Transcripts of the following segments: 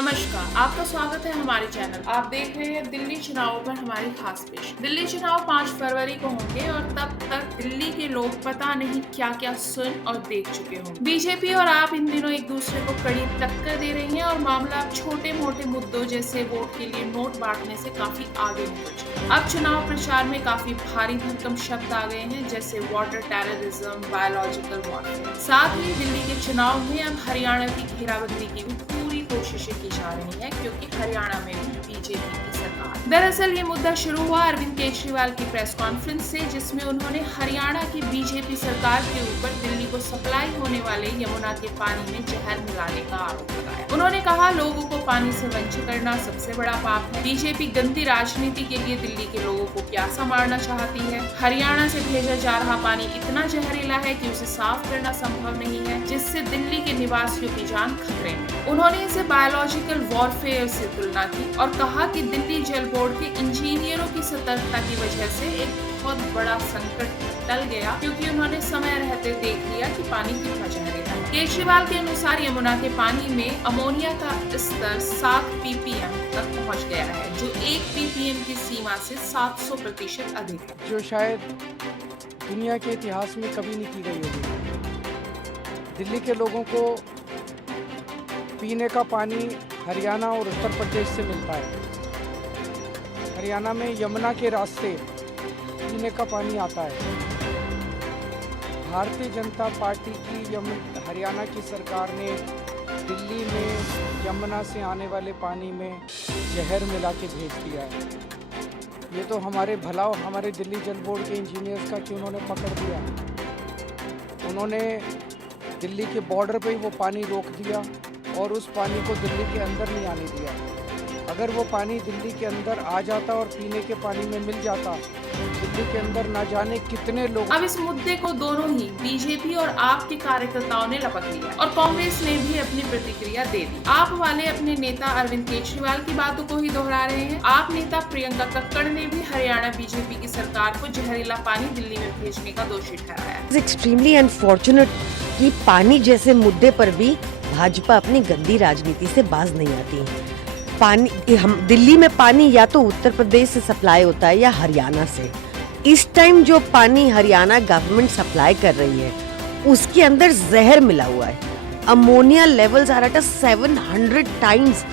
नमस्कार, आपका स्वागत है हमारे चैनल। आप देख रहे हैं दिल्ली चुनावों पर हमारी खास पेश। दिल्ली चुनाव 5 फरवरी को होंगे और तब तक दिल्ली के लोग पता नहीं क्या-क्या सुन और देख चुके होंगे। बीजेपी और आप इन दिनों एक दूसरे को कड़ी टक्कर दे रही हैं और मामला अब छोटे-मोटे मुद्दों जैसे वोट के लिए नोट बांटने से काफी आगे निकल चुका है। अब चुनाव प्रचार में काफी भारी भरकम शब्द आ गए हैं, जैसे वाटर टेररिज्म, बायोलॉजिकल वॉरफेयर। साथ ही दिल्ली के चुनाव में अब हरियाणा की घेराबंदी की भी पूरी कोशिशें की जा रही हैं, क्योंकि हरियाणा में भी बीजेपी की सरकार। दरअसल ये मुद्दा शुरू हुआ अरविंद केजरीवाल की प्रेस कॉन्फ्रेंस से, जिसमें उन्होंने हरियाणा की बीजेपी सरकार के ऊपर दिल्ली को सप्लाई होने वाले यमुना के पानी में जहर मिलाने का आरोप लगाया। उन्होंने कहा, लोगों को पानी से वंचित करना सबसे बड़ा पाप है। बीजेपी गंदी राजनीति के लिए दिल्ली के लोगों को प्यासा मारना चाहती है। हरियाणा से भेजा जा रहा पानी इतना जहरीला है कि उसे साफ करना संभव नहीं है, जिससे दिल्ली के निवासियों की जान खतरे में। उन्होंने इसे बायोलॉजिकल वॉरफेयर से तुलना की और कहा कि दिल्ली जल बोर्ड के इंजीनियरों की सतर्कता की वजह से एक बहुत बड़ा संकट टल गया, क्योंकि उन्होंने समय रहते देख लिया कि पानी कितना जहरीला है। केजरीवाल के अनुसार यमुना के पानी में अमोनिया का स्तर 7 ppm तक पहुंच गया है, जो 1 ppm की सीमा से 700% अधिक है, जो शायद दुनिया के इतिहास में कभी नहीं की गई होगी। दिल्ली के लोगों को पीने का पानी हरियाणा और उत्तर प्रदेश से मिलता है। हरियाणा में यमुना के रास्ते पीने का पानी आता है। भारतीय जनता पार्टी की हरियाणा की सरकार ने दिल्ली में यमुना से आने वाले पानी में जहर मिला के भेज दिया है। ये तो हमारे भला हमारे दिल्ली जल बोर्ड के इंजीनियर्स का कि उन्होंने पकड़ दिया। उन्होंने दिल्ली के बॉर्डर पे ही वो पानी रोक दिया और उस पानी को दिल्ली के अंदर नहीं आने दिया। अगर वो पानी दिल्ली के अंदर आ जाता और पीने के पानी में मिल जाता, दिल्ली के अंदर ना जाने कितने लोग। अब इस मुद्दे को दोनों ही बीजेपी और आप के कार्यकर्ताओं ने लपक लिया और कांग्रेस ने भी अपनी प्रतिक्रिया दे दी। आप वाले अपने नेता अरविंद केजरीवाल की बातों को ही दोहरा रहे हैं। आप नेता प्रियंका कक्कड़ ने भी हरियाणा बीजेपी की सरकार को जहरीला पानी दिल्ली में भेजने का दोषी ठहराया। एक्सट्रीमली अनफॉर्चुनेट कि पानी जैसे मुद्दे पर भी भाजपा अपनी गंदी राजनीति से बाज नहीं आती। पानी हम दिल्ली में पानी या तो उत्तर प्रदेश से सप्लाई होता है या हरियाणा से। इस टाइम जो पानी हरियाणा गवर्नमेंट सप्लाई कर रही है उसके अंदर जहर मिला हुआ है। Ammonia levels are at 700 times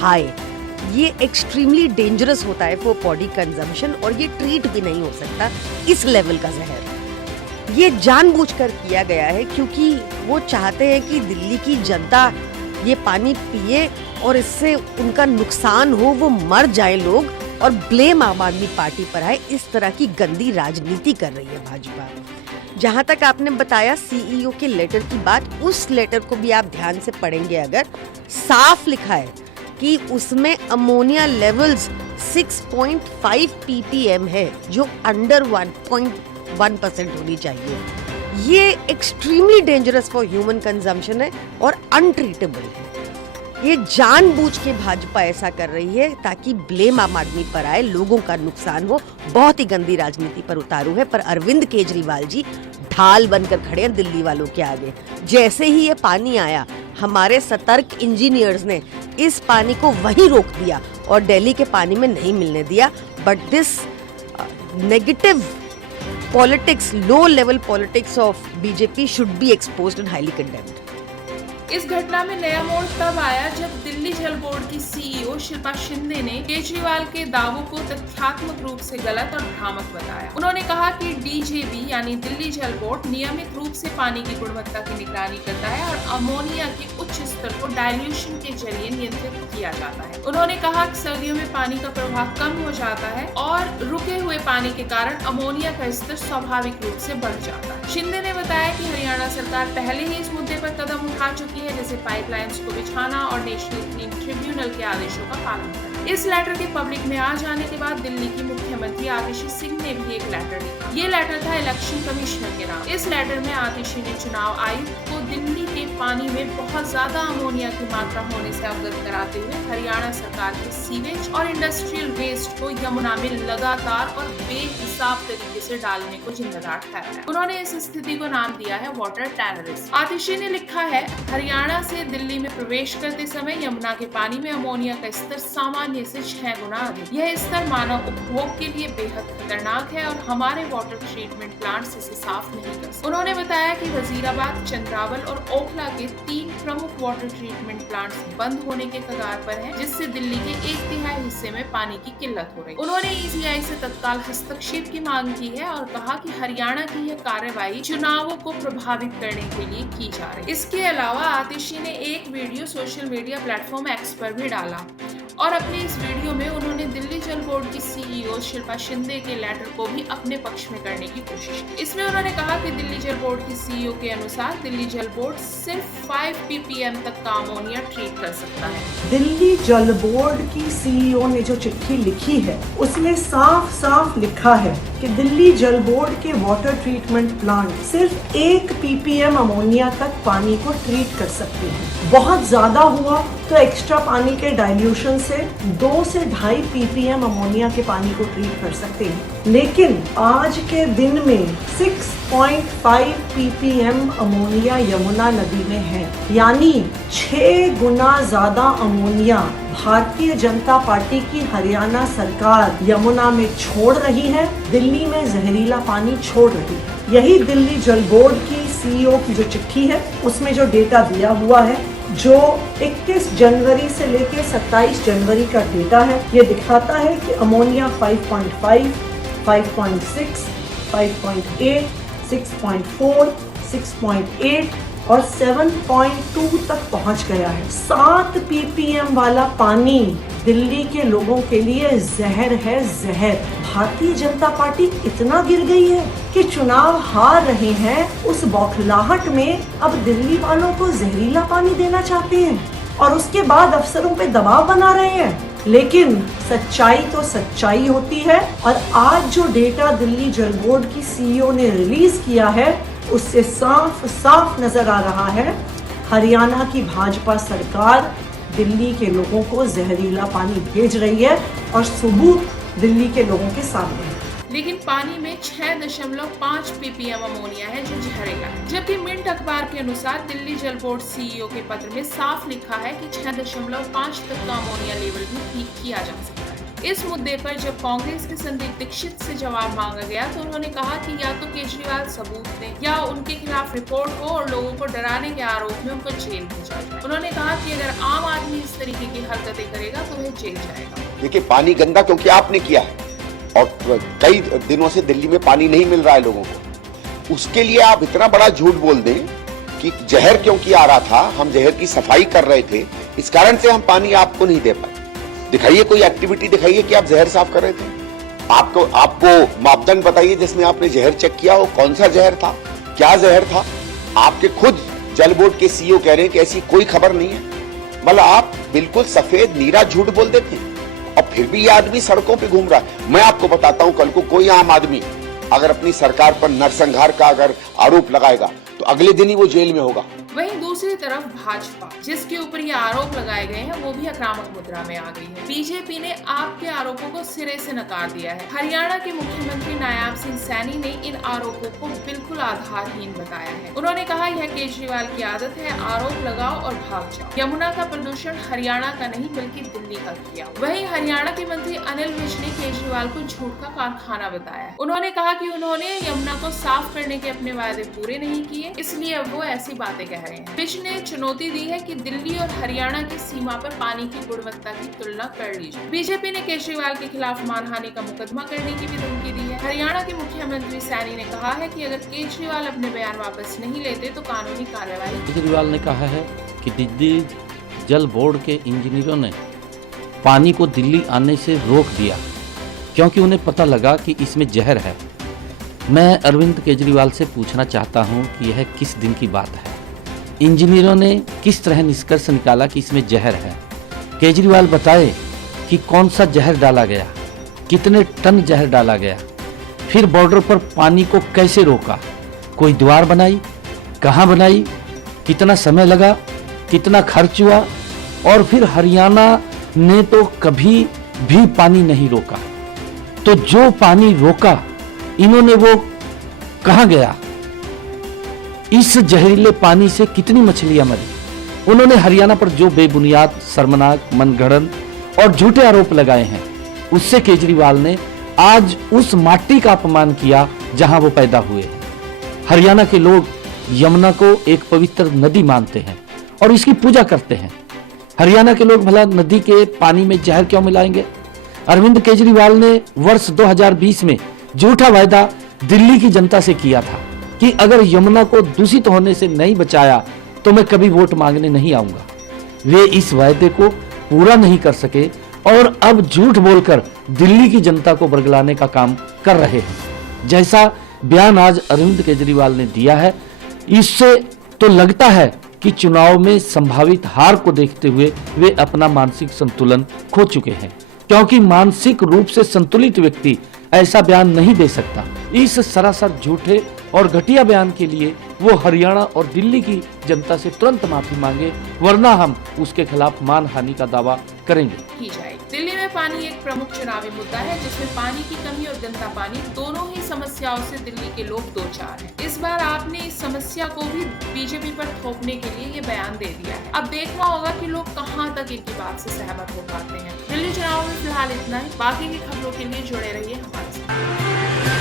high. ये एक्सट्रीमली डेंजरस होता है फॉर बॉडी कंजम्पशन और ये ट्रीट भी नहीं हो सकता इस लेवल का जहर। ये जानबूझकर किया गया है क्योंकि वो चाहते हैं कि दिल्ली की जनता ये पानी पिए और इससे उनका नुकसान हो, वो मर जाए लोग, और ब्लेम आम आदमी पार्टी पर आए। इस तरह की गंदी राजनीति कर रही है भाजपा। जहां तक आपने बताया सीईओ के लेटर की बात, उस लेटर को भी आप ध्यान से पढ़ेंगे अगर, साफ लिखा है कि उसमें अमोनिया लेवल्स 6.5 ppm है, जो अंडर 1.1% होनी चाहिए। ये extremely dangerous for human consumption है और अनट्रीटेबल है। ये जानबूझ के भाजपा ऐसा कर रही है ताकि ब्लेम आम आदमी पर आए, लोगों का नुकसान हो। बहुत ही गंदी राजनीति पर उतारू है, पर अरविंद केजरीवाल जी ढाल बनकर खड़े हैं दिल्ली वालों के आगे। जैसे ही ये पानी आया, हमारे सतर्क इंजीनियर्स ने इस पानी को वहीं रोक दिया और दिल्ली के पानी में नहीं मिलने दिया। But this negative politics, low level politics of BJP should be exposed and highly condemned. इस घटना में नया मोड़ तब आया जब दिल्ली जल बोर्ड की सीईओ शिल्पा शिंदे ने केजरीवाल के दावों को तथ्यात्मक रूप से गलत और भ्रामक बताया। उन्होंने कहा कि डीजेबी यानी दिल्ली जल बोर्ड नियमित रूप से पानी की गुणवत्ता की निगरानी करता है और अमोनिया के उच्च स्तर को डाइल्यूशन के जरिए नियंत्रित किया जाता है। उन्होंने कहा कि सर्दियों में पानी का प्रवाह कम हो जाता है और रुके हुए पानी के कारण अमोनिया का स्तर स्वाभाविक रूप से बढ़ जाता है। शिंदे ने बताया कि हरियाणा सरकार पहले ही इस मुद्दे पर कदम उठा चुकी है, जैसे पाइपलाइंस को बिछाना और नेशनल क्लीन ट्रिब्यूनल के आदेशों का पालन करना। इस लेटर के पब्लिक में आ जाने के बाद दिल्ली की मुख्यमंत्री आतिशी सिंह ने भी एक लेटर लिखा। ये लेटर था इलेक्शन कमिश्नर के नाम। इस लेटर में आतिशी ने चुनाव आयुक्त को दिल्ली के पानी में बहुत ज्यादा अमोनिया की मात्रा होने से अवगत कराते हुए हरियाणा सरकार के सीवेज और इंडस्ट्रियल वेस्ट को यमुना में लगातार और बेहिसाब तरीके से डालने को जिम्मेदार ठहराया। उन्होंने इस स्थिति को नाम दिया है वाटर टेररिज्म। आतिशी ने लिखा है, हरियाणा से दिल्ली में प्रवेश करते समय यमुना के पानी में अमोनिया का स्तर सामान्य से 6 गुना अधिक। यह स्तर मानव उपभोग के लिए बेहद खतरनाक है और हमारे वाटर ट्रीटमेंट प्लांट्स इसे साफ नहीं कर सकते। उन्होंने बताया कि वजीराबाद, चंद्रावल और ओखला के 3 प्रमुख वाटर ट्रीटमेंट प्लांट्स बंद होने के कगार पर हैं, जिससे दिल्ली के 1/3 हिस्से में पानी की किल्लत हो रही है। उन्होंने ECI से तत्काल हस्तक्षेप की मांग की है और कहा कि हरियाणा की यह कार्रवाई चुनावों को प्रभावित करने के लिए की जा रही है। इसके अलावा आतिशी ने एक video social media platform x पर भी डाला और अपने इस वीडियो में उन्होंने दिल्ली जल बोर्ड की CEO शिल्पा शिंदे के लेटर को भी अपने पक्ष में करने की कोशिश की। इसमें उन्होंने कहा कि दिल्ली जल बोर्ड की CEO के अनुसार दिल्ली जल बोर्ड सिर्फ 5 ppm तक का अमोनिया ट्रीट कर सकता है। दिल्ली जल बोर्ड की CEO ने जो चिट्ठी लिखी है उसमें साफ साफ लिखा है कि दिल्ली जल बोर्ड के वाटर ट्रीटमेंट प्लांट सिर्फ 1 ppm अमोनिया तक पानी को ट्रीट कर सकते हैं। बहुत ज्यादा हुआ तो एक्स्ट्रा पानी के डाइल्यूशन से 2 से 2.5 ppm अमोनिया के पानी को ट्रीट कर सकते हैं, लेकिन आज के दिन में 6.5 ppm अमोनिया यमुना नदी में है, यानी 6 गुना ज्यादा अमोनिया भारतीय जनता पार्टी की हरियाणा सरकार यमुना में छोड़ रही है, दिल्ली में जहरीला पानी छोड़ रही है। यही दिल्ली जल बोर्ड की CEO की जो चिट्ठी है उसमें जो डेटा दिया हुआ है, जो 21 जनवरी से लेकर 27 जनवरी का डेटा है, ये दिखाता है कि अमोनिया 5.5, 5.6, 5.8, 6.4, 6.8 और 7.2 तक पहुंच गया है। 7 ppm वाला पानी दिल्ली के लोगों के लिए जहर है, जहर। भारतीय जनता पार्टी इतना गिर गई है कि चुनाव हार रहे हैं, उस बौखलाहट में अब दिल्ली वालों को जहरीला पानी देना चाहते हैं और उसके बाद अफसरों पे दबाव बना रहे हैं। लेकिन सच्चाई तो सच्चाई होती है और आज जो डेटा दिल्ली जल बोर्ड की CEO ने रिलीज किया है उससे साफ साफ नजर आ रहा है, हरियाणा की भाजपा सरकार दिल्ली के लोगों को जहरीला पानी भेज रही है और सबूत दिल्ली के लोगों के सामने है। लेकिन पानी में 6.5 ppm अमोनिया है जो जहरीला है, जबकि मिंट अखबार के अनुसार दिल्ली जल बोर्ड CEO के पत्र में साफ लिखा है कि 6.5 तक का अमोनिया लेवल भी ठीक किया जा सकता है। इस मुद्दे पर जब कांग्रेस के संदीप दीक्षित से जवाब मांगा गया तो उन्होंने कहा कि या तो केजरीवाल सबूत दें या उनके खिलाफ रिपोर्ट हो और लोगों को डराने के आरोप में उनको जेल भेजा जाए। उन्होंने कहा कि अगर आम आदमी इस तरीके की हरकतें करेगा तो वह जेल जाएगा। देखिए, पानी गंदा क्योंकि आपने किया है और कई दिनों से दिल्ली में पानी नहीं मिल रहा है लोगों को, उसके लिए आप इतना बड़ा झूठ बोल दें कि जहर क्योंकि आ रहा था, हम जहर की सफाई कर रहे थे, इस कारण से हम पानी आपको नहीं दे पाए। दिखाइए कोई एक्टिविटी दिखाइए कि आप जहर साफ कर रहे थे। आपको मापदंड बताइए जिसमें आपने जहर चेक किया हो, कौन सा जहर था, क्या जहर था। आपके खुद जल बोर्ड के CEO कह रहे हैं कि ऐसी कोई खबर नहीं है। मतलब आप बिल्कुल सफेद नीरा झूठ बोल देते हैं और फिर भी ये आदमी सड़कों पे घूम रहा है। मैं आपको बताता हूं, कल को कोई आम आदमी अगर अपनी सरकार पर नरसंहार का अगर आरोप लगाएगा तो अगले दिन ही वो जेल में होगा। वहीं दूसरी तरफ भाजपा, जिसके ऊपर ये आरोप लगाए गए हैं, वो भी आक्रामक मुद्रा में आ गई है। बीजेपी ने आपके आरोपों को सिरे से नकार दिया है। हरियाणा के मुख्यमंत्री नायाब सिंह सैनी ने इन आरोपों को बिल्कुल आधारहीन बताया है। उन्होंने कहा यह केजरीवाल की आदत है, आरोप लगाओ और भाग जाओ। यमुना का प्रदूषण हरियाणा का नहीं बल्कि दिल्ली का किया। वहीं हरियाणा के मंत्री अनिल विज ने केजरीवाल को झूठ का कारखाना बताया है। उन्होंने कहा कि उन्होंने यमुना को साफ करने के अपने वायदे पूरे नहीं किए, इसलिए अब वो ऐसी बातें कह रहे हैं। विज ने चुनौती दी है कि दिल्ली और हरियाणा की सीमा पर पानी की गुणवत्ता की तुलना कर ली जाए। बीजेपी ने केजरीवाल के खिलाफ मानहानि का मुकदमा करने की भी धमकी दी है। हरियाणा के मुख्यमंत्री सैनी ने कहा है कि अगर केजरीवाल अपने बयान वापस नहीं लेते तो कानूनी कार्रवाई। केजरीवाल ने कहा है कि दिल्ली जल बोर्ड के इंजीनियरों ने पानी को दिल्ली आने से रोक दिया क्योंकि उन्हें पता लगा कि इसमें जहर है। मैं अरविंद केजरीवाल से पूछना चाहता हूं कि यह किस दिन की बात है। इंजीनियरों ने किस तरह निष्कर्ष निकाला कि इसमें जहर है। केजरीवाल बताए कि कौन सा जहर डाला गया, कितने टन जहर डाला गया, फिर बॉर्डर पर पानी को कैसे रोका, कोई द्वार बनाई, कहाँ बनाई, कितना समय लगा, कितना खर्च हुआ, और फिर हरियाणा ने तो कभी भी पानी नहीं रोका। तो जो पानी रोका इन्होंने वो कहाँ गया? इस जहरीले पानी से कितनी मछलियां मरी? उन्होंने हरियाणा पर जो बेबुनियाद, शर्मनाक, मनगढ़ंत और झूठे आरोप लगाए हैं, उससे केजरीवाल ने आज उस माटी का अपमान किया जहां वो पैदा हुए हैं। हरियाणा के लोग यमुना को एक पवित्र नदी मानते हैं और इसकी पूजा करते हैं। हरियाणा के लोग भला नदी के पानी में जहर क्यों मिलाएंगे? अरविंद केजरीवाल ने वर्ष 2020 में झूठा वायदा दिल्ली की जनता से किया था कि अगर यमुना को दूषित होने से नहीं बचाया तो मैं कभी वोट मांगने नहीं आऊंगा। वे इस वायदे को पूरा नहीं कर सके और अब झूठ बोलकर दिल्ली की जनता को बरगलाने का काम कर रहे हैं। जैसा बयान आज अरविंद केजरीवाल ने दिया है, इससे तो लगता है कि चुनाव में संभावित हार को देखते हुए वे अपना मानसिक संतुलन खो चुके हैं, क्योंकि मानसिक रूप से संतुलित व्यक्ति ऐसा बयान नहीं दे सकता। इस सरासर झूठे और घटिया बयान के लिए वो हरियाणा और दिल्ली की जनता से तुरंत माफी मांगे, वरना हम उसके खिलाफ मानहानि का दावा करेंगे। की जाएगी। दिल्ली में पानी एक प्रमुख चुनावी मुद्दा है, जिसमें पानी की कमी और गंदा पानी दोनों ही समस्याओं से दिल्ली के लोग दो चार हैं। इस बार आपने इस समस्या को भी बीजेपी पर थोपने के लिए ये बयान दे दिया है। अब देखना होगा कि लोग कहां तक इनकी बात से सहमत हो पाते हैं। दिल्ली चुनाव में फिलहाल इतना ही। बाकी की खबरों के लिए जुड़े रहिए हमारे साथ।